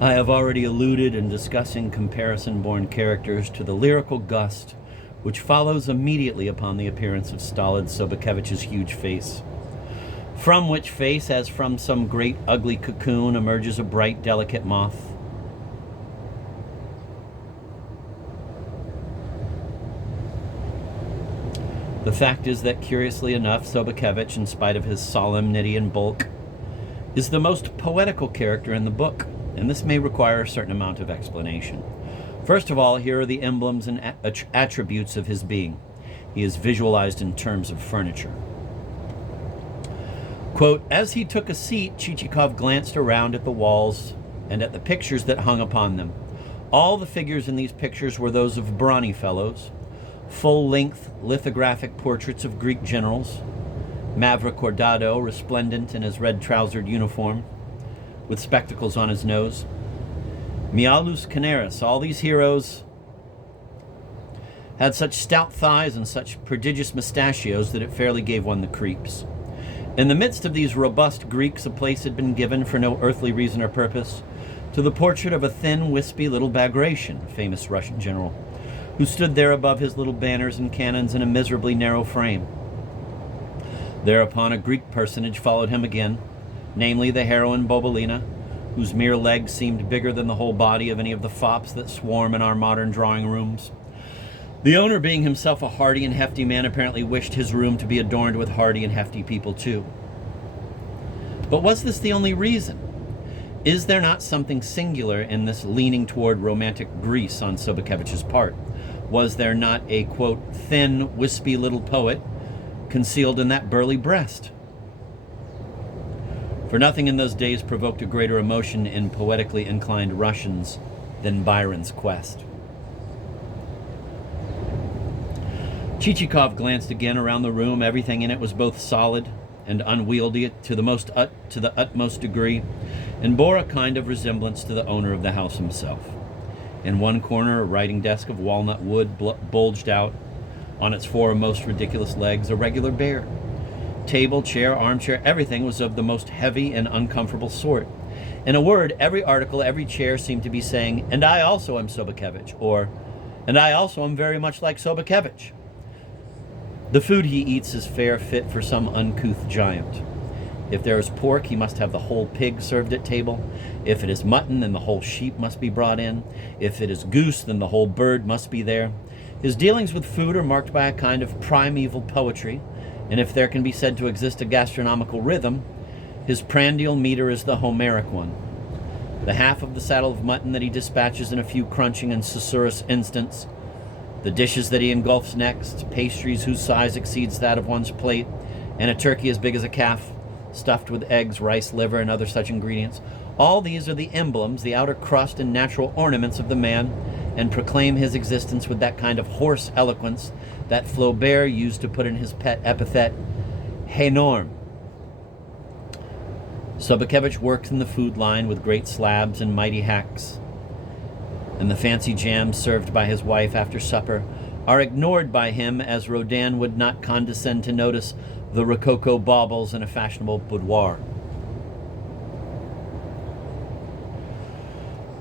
I have already alluded in discussing comparison-born characters to the lyrical gust which follows immediately upon the appearance of stolid Sobokevich's huge face, from which face, as from some great ugly cocoon, emerges a bright, delicate moth. The fact is that, curiously enough, Sobakevich, in spite of his solemnity and bulk, is the most poetical character in the book, and this may require a certain amount of explanation. First of all, here are the emblems and attributes of his being. He is visualized in terms of furniture. Quote, as he took a seat, Chichikov glanced around at the walls and at the pictures that hung upon them. All the figures in these pictures were those of brawny fellows, full-length lithographic portraits of Greek generals, Mavrocordato, resplendent in his red-trousered uniform, with spectacles on his nose, Miaulus Canaris. All these heroes had such stout thighs and such prodigious mustachios that it fairly gave one the creeps. In the midst of these robust Greeks, a place had been given, for no earthly reason or purpose, to the portrait of a thin, wispy little Bagration, a famous Russian general, who stood there above his little banners and cannons in a miserably narrow frame. Thereupon a Greek personage followed him again, namely the heroine Bobolina, whose mere legs seemed bigger than the whole body of any of the fops that swarm in our modern drawing rooms. The owner, being himself a hardy and hefty man, apparently wished his room to be adorned with hardy and hefty people too. But was this the only reason? Is there not something singular in this leaning toward romantic Greece on Sobokevich's part? Was there not a, quote, thin, wispy little poet concealed in that burly breast? For nothing in those days provoked a greater emotion in poetically inclined Russians than Byron's quest. Chichikov glanced again around the room. Everything in it was both solid and unwieldy to the utmost degree, and bore a kind of resemblance to the owner of the house himself. In one corner, a writing desk of walnut wood bulged out on its four most ridiculous legs, a regular bear. Table, chair, armchair, everything was of the most heavy and uncomfortable sort. In a word, every article, every chair seemed to be saying, "And I also am Sobakevich," or, "And I also am very much like Sobakevich." The food he eats is fair fit for some uncouth giant. If there is pork, he must have the whole pig served at table. If it is mutton, then the whole sheep must be brought in. If it is goose, then the whole bird must be there. His dealings with food are marked by a kind of primeval poetry, and if there can be said to exist a gastronomical rhythm, his prandial meter is the Homeric one. The half of the saddle of mutton that he dispatches in a few crunching and susurrus instants, the dishes that he engulfs next, pastries whose size exceeds that of one's plate, and a turkey as big as a calf, stuffed with eggs, rice, liver, and other such ingredients. All these are the emblems, the outer crust and natural ornaments of the man, and proclaim his existence with that kind of hoarse eloquence that Flaubert used to put in his pet epithet, énorme. Sobakevich works in the food line with great slabs and mighty hacks, and the fancy jams served by his wife after supper are ignored by him, as Rodin would not condescend to notice the rococo baubles in a fashionable boudoir.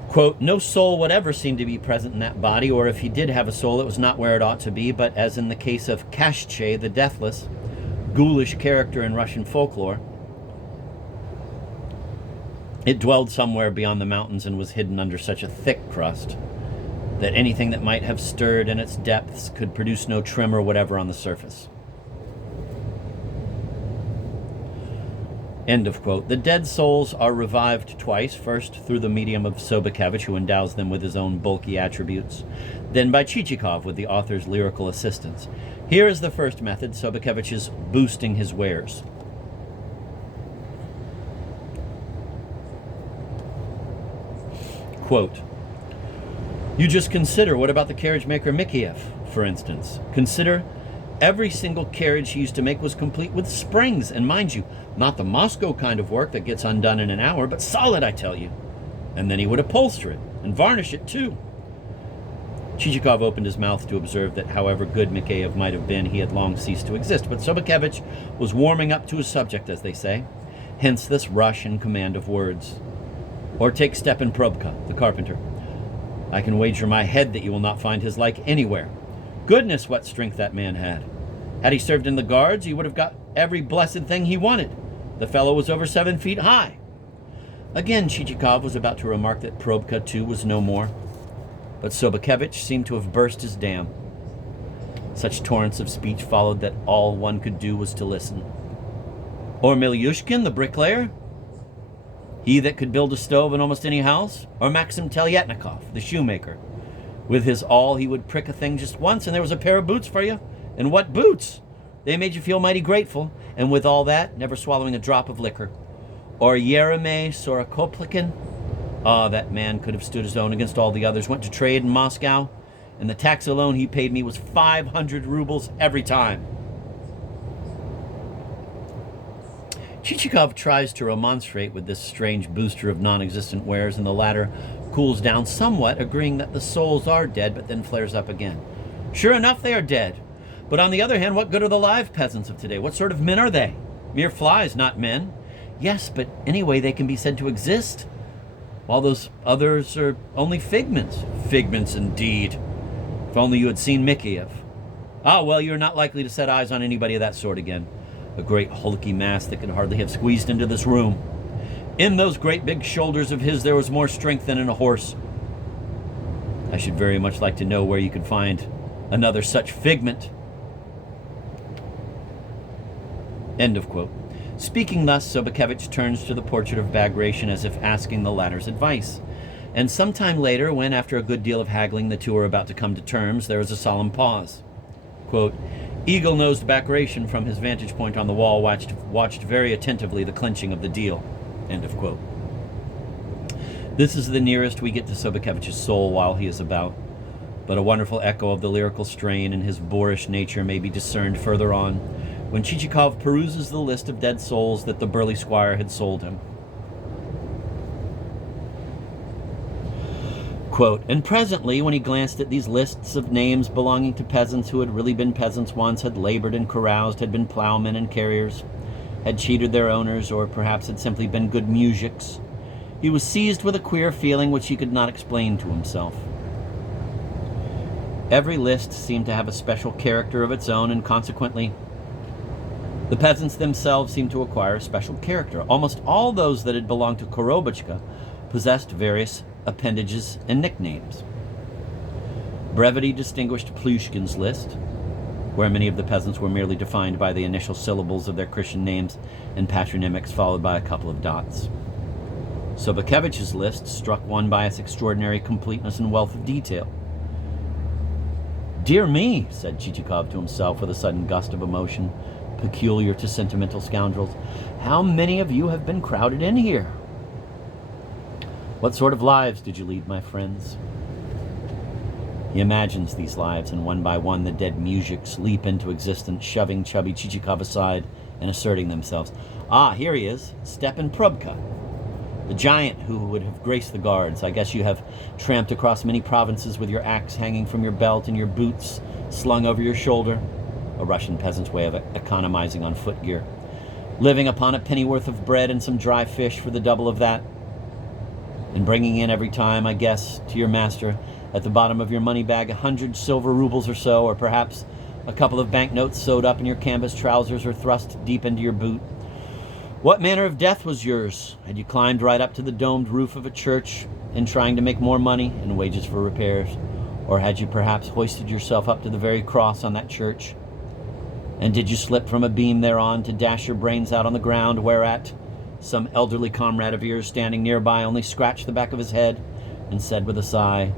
Quote, no soul whatever seemed to be present in that body, or if he did have a soul, it was not where it ought to be, but as in the case of Kashche, the deathless, ghoulish character in Russian folklore, it dwelled somewhere beyond the mountains and was hidden under such a thick crust that anything that might have stirred in its depths could produce no tremor whatever on the surface. End of quote. The dead souls are revived twice, first through the medium of Sobakevich, who endows them with his own bulky attributes, then by Chichikov with the author's lyrical assistance. Here is the first method, Sobakevich's boosting his wares. Quote, you just consider, what about the carriage maker Mikheyev, for instance? Consider every single carriage he used to make was complete with springs, and mind you, not the Moscow kind of work that gets undone in an hour, but solid, I tell you. And then he would upholster it, and varnish it too. Chichikov opened his mouth to observe that however good Mikheyev might have been, he had long ceased to exist, but Sobakevich was warming up to his subject, as they say, hence this rush and command of words. Or take Stepan Probka, the carpenter. I can wager my head that you will not find his like anywhere. Goodness, what strength that man had. Had he served in the guards, he would have got every blessed thing he wanted. The fellow was over 7 feet high. Again, Chichikov was about to remark that Probka, too, was no more. But Sobakevich seemed to have burst his dam. Such torrents of speech followed that all one could do was to listen. Or Milyushkin, the bricklayer? He that could build a stove in almost any house? Or Maxim Telyetnikov, the shoemaker? With his awl, he would prick a thing just once, and there was a pair of boots for you. And what boots! They made you feel mighty grateful, and with all that, never swallowing a drop of liquor. Or Yeremy Sorokoplikin? Ah, that man could have stood his own against all the others, went to trade in Moscow, and the tax alone he paid me was 500 rubles every time. Chichikov tries to remonstrate with this strange booster of non-existent wares, and the latter cools down somewhat, agreeing that the souls are dead, but then flares up again. Sure enough, they are dead. But on the other hand, what good are the live peasants of today? What sort of men are they? Mere flies, not men. Yes, but anyway, they can be said to exist, while those others are only figments. Figments, indeed. If only you had seen Mikheyev. Ah, well, you're not likely to set eyes on anybody of that sort again. A great hulky mass that could hardly have squeezed into this room. In those great big shoulders of his, there was more strength than in a horse. I should very much like to know where you could find another such figment. End of quote. Speaking thus, Sobakevich turns to the portrait of Bagration as if asking the latter's advice. And some time later, when after a good deal of haggling the two are about to come to terms, there is a solemn pause. Quote, Eagle-nosed Bagration from his vantage point on the wall watched very attentively the clinching of the deal. End of quote. This is the nearest we get to Sobakevich's soul while he is about, but a wonderful echo of the lyrical strain in his boorish nature may be discerned further on, when Chichikov peruses the list of dead souls that the burly squire had sold him. Quote, and presently, when he glanced at these lists of names belonging to peasants who had really been peasants once, had labored and caroused, had been plowmen and carriers, had cheated their owners, or perhaps had simply been good mujiks, he was seized with a queer feeling which he could not explain to himself. Every list seemed to have a special character of its own, and consequently, the peasants themselves seemed to acquire a special character. Almost all those that had belonged to Korobotchka possessed various appendages and nicknames. Brevity distinguished Plushkin's list, where many of the peasants were merely defined by the initial syllables of their Christian names and patronymics followed by a couple of dots. Sobakevich's list struck one by its extraordinary completeness and wealth of detail. Dear me, said Chichikov to himself with a sudden gust of emotion peculiar to sentimental scoundrels, how many of you have been crowded in here? What sort of lives did you lead, my friends? He imagines these lives, and one by one the dead mujiks leap into existence, shoving chubby Chichikov aside and asserting themselves. Ah, here he is, Stepan Probka, the giant who would have graced the guards. I guess you have tramped across many provinces with your axe hanging from your belt and your boots slung over your shoulder, a Russian peasant's way of economizing on footgear, living upon a pennyworth of bread and some dry fish for the double of that, and bringing in every time, I guess, to your master, at the bottom of your money bag, 100 silver rubles or so, or perhaps a couple of banknotes sewed up in your canvas trousers or thrust deep into your boot. What manner of death was yours? Had you climbed right up to the domed roof of a church in trying to make more money and wages for repairs? Or had you perhaps hoisted yourself up to the very cross on that church? And did you slip from a beam thereon to dash your brains out on the ground, whereat some elderly comrade of yours standing nearby only scratched the back of his head and said with a sigh,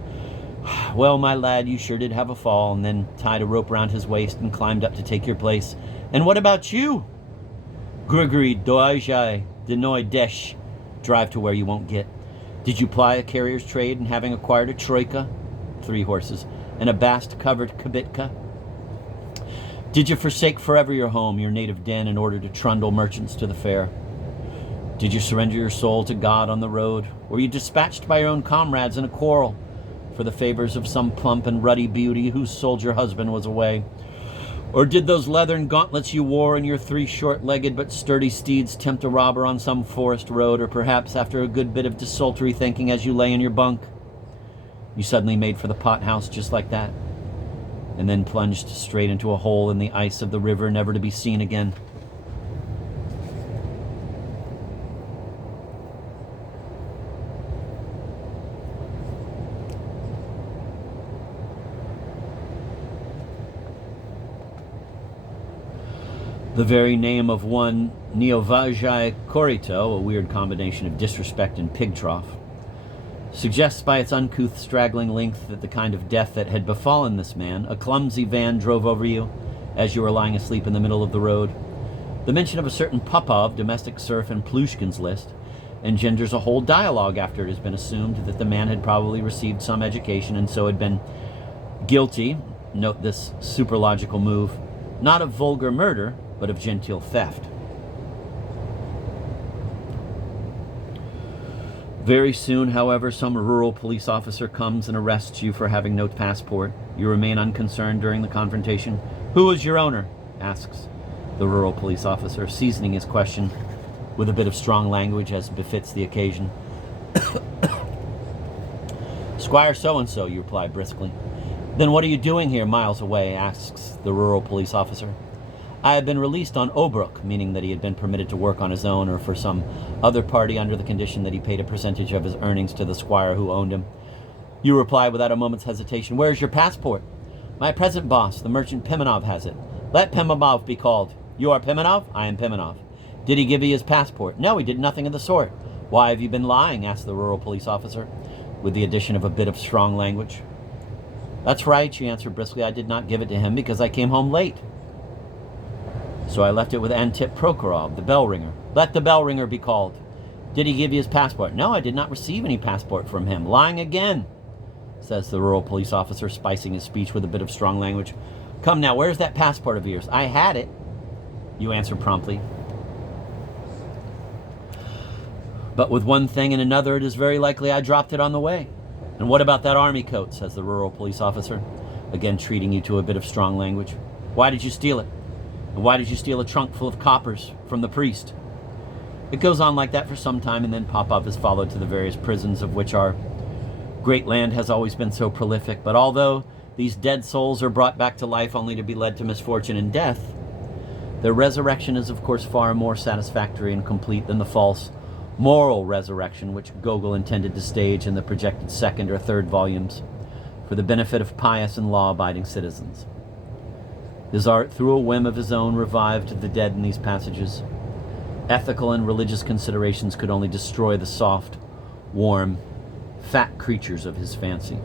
well, my lad, you sure did have a fall, and then tied a rope round his waist and climbed up to take your place. And what about you? Grigory Doizhai Denoy Desh, drive to where you won't get. Did you ply a carrier's trade, and having acquired a troika, 3 horses, and a bast-covered kibitka? Did you forsake forever your home, your native den, in order to trundle merchants to the fair? Did you surrender your soul to God on the road? Were you dispatched by your own comrades in a quarrel for the favors of some plump and ruddy beauty whose soldier husband was away? Or did those leathern gauntlets you wore and your 3 short-legged but sturdy steeds tempt a robber on some forest road, or perhaps after a good bit of desultory thinking as you lay in your bunk, you suddenly made for the pothouse just like that, and then plunged straight into a hole in the ice of the river, never to be seen again? The very name of one Neovajai Korito, a weird combination of disrespect and pig trough, suggests by its uncouth straggling length that the kind of death that had befallen this man, a clumsy van drove over you as you were lying asleep in the middle of the road. The mention of a certain Popov, domestic serf, and Plushkin's list engenders a whole dialogue after it has been assumed that the man had probably received some education and so had been guilty, note this superlogical move, not of vulgar murder, but of genteel theft. Very soon, however, some rural police officer comes and arrests you for having no passport. You remain unconcerned during the confrontation. "Who is your owner?" asks the rural police officer, seasoning his question with a bit of strong language as befits the occasion. "Squire so-and-so," you reply briskly. "Then what are you doing here miles away?" asks the rural police officer. "I had been released on Obruk," meaning that he had been permitted to work on his own or for some other party under the condition that he paid a percentage of his earnings to the squire who owned him. You reply without a moment's hesitation, "Where's your passport?" "My present boss, the merchant Pimenov, has it." "Let Pimenov be called." "You are Pimenov?" "I am Pimenov." "Did he give you his passport?" "No, he did nothing of the sort." "Why have you been lying?" asked the rural police officer, with the addition of a bit of strong language. "That's right," she answered briskly. "I did not give it to him because I came home late. So I left it with Antip Prokhorov, the bell ringer." "Let the bell ringer be called." "Did he give you his passport?" "No, I did not receive any passport from him." "Lying again," says the rural police officer, spicing his speech with a bit of strong language. "Come now, where's that passport of yours?" "I had it," you answer promptly. "But with one thing and another, it is very likely I dropped it on the way." "And what about that army coat?" says the rural police officer, again treating you to a bit of strong language. "Why did you steal it? And why did you steal a trunk full of coppers from the priest?" It goes on like that for some time, and then Popov is followed to the various prisons of which our great land has always been so prolific. But although these dead souls are brought back to life only to be led to misfortune and death, their resurrection is of course far more satisfactory and complete than the false moral resurrection which Gogol intended to stage in the projected 2nd or 3rd volumes for the benefit of pious and law-abiding citizens. His art, through a whim of his own, revived the dead in these passages. Ethical and religious considerations could only destroy the soft, warm, fat creatures of his fancy.